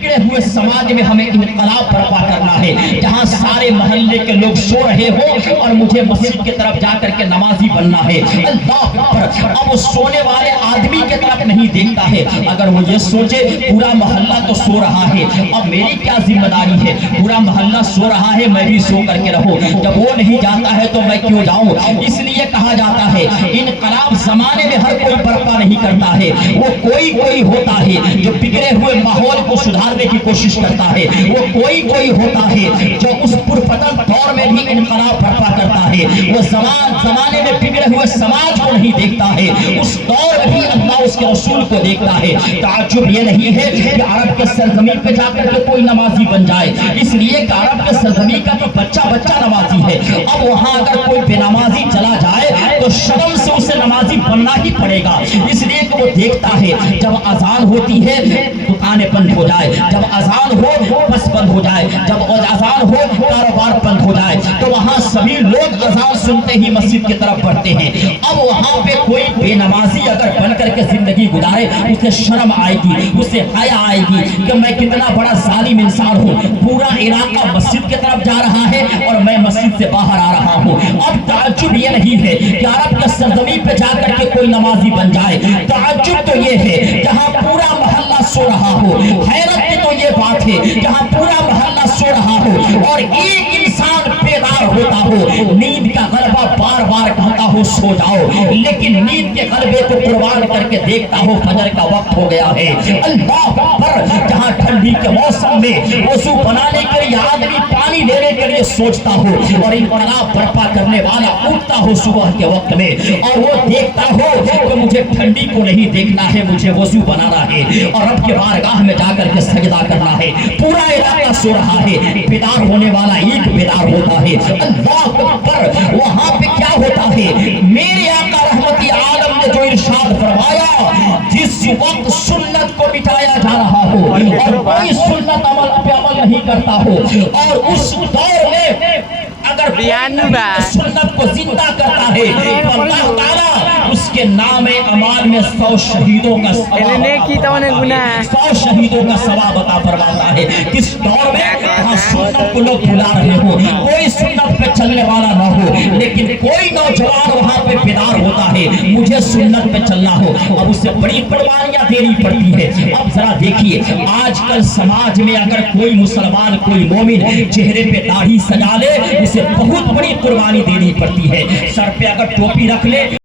बिगड़े हुए समाज में हमें इनकलाब बर्पा करना है, जहां सारे मोहल्ले के लोग सो रहे हो और मुझे मस्जिद की तरफ जाकर के नमाजी बनना है। अल्लाह अकबर। अब वो सोने वाले आदमी की तरफ नहीं देखता है। अगर वो ये सोचे पूरा मोहल्ला तो सो रहा है, अब मेरी क्या जिम्मेदारी है, पूरा मोहल्ला सो रहा है मैं भी सो करके रहूं, जब वो नहीं जाता है तो मैं क्यों जाऊं। इसलिए कहा जाता है इनकलाब जमाने में हर कोई बर्पा नहीं करता है, वो कोई कोई होता है जो बिगड़े हुए माहौल को सुधारने की कोशिश करता है, वो कोई कोई होता है जो उस पुरपतन दौर में भी इनकलाब बर्पा करता है, वो जमाने में बिगड़े हुए समाज को नहीं देखता है, उस दौर में भी अल्लाह उसके रसूल को देखता है। ताज्जुब ये नहीं है कि अरब के सरजमीन पे जाकर के कोई नमाजी बन जाए, इसलिए कि अरब के सरजमीन का तो बच्चा बच्चा नमाजी है। अब वहां अगर कोई बेनमाजी चला जाए तो शर्म से उसे नमाजी बनना ही पड़ेगा, इसलिए कि वो देखता है जब अजान होती है दुकानें बंद हो जाए, जब अजान हो बस बंद हो जाए, जब अजान हो कारोबार बंद हो जाए, तो वहां सभी लोग अजान सुनते ही मस्जिद की तरफ बढ़ते हैं। अब वहां पे कोई बेनमाजी अगर बन करके जिंदगी गुजारे उसे शर्म आएगी, उसे हया आएगी कि मैं कितना बड़ा जालिम इंसान हूँ, पूरा इलाका मस्जिद की तरफ जा रहा है और मैं मस्जिद से बाहर आ रहा हूँ। अब ताज्जुब ये नहीं है कि अरब के सरजमीन पे जाकर के कोई नमाजी बन जाए, ताज्जुब तो ये है जहाँ पूरा मोहल्ला सो रहा हो, हैरत की तो ये बात है जहाँ पूरा मोहल्ला सो रहा हो और एक इंसान बेदार होता हो, नींद का गलबा बार बार कहता हो सो जाओ, लेकिन नींद के गलबे को कुर्बान करके देखता हो फजर का वक्त हो गया है। अल्लाह अकबर। जहां ठंडी के मौसम में वजू बनाने के लिए आदमी पानी लेने के लिए सोचता हो और इनकलाब बर्पा करने वाला उठता हो सुबह के वक्त में और वो देखता हो कि मुझे ठंडी को नहीं देखना है, मुझे वजू बनाना है और रब के बारगाह में जाकर के सजदा करना है। पूरा इलाका सो रहा है, बेदार होने वाला एक बेदार होता है। अल्लाह अकबर। वहां पे क्या होता है, मेरे आका रहमती आलम ने जो इरशाद फरमाया, जिस वक्त सुन्नत को मिटाया जा रहा हो और कोई सुन्नत पे अमल नहीं करता हो और उस दौर में अगर सुन्नत को जिंदा करता है तो अल्लाह ताला उसके नामे अमाल में 100 शहीदों का 100 शहीदों का सवाब अता फरमाता है। किस दौर में जहां सुन्नत को लोग भुला रहे हो, कोई सुन्नत पे चलने वाला ना हो, लेकिन कोई नौजवान वहां पे बेदार होता है मुझे सुन्नत पे चलना हो, अब उससे बड़ी कुर्बानियां देनी पड़ती है। अब जरा देखिए आजकल समाज में अगर कोई मुसलमान कोई मोमिन चेहरे पे दाढ़ी सजा ले उसे बहुत बड़ी कुर्बानी देनी पड़ती है, सर पे अगर टोपी रख ले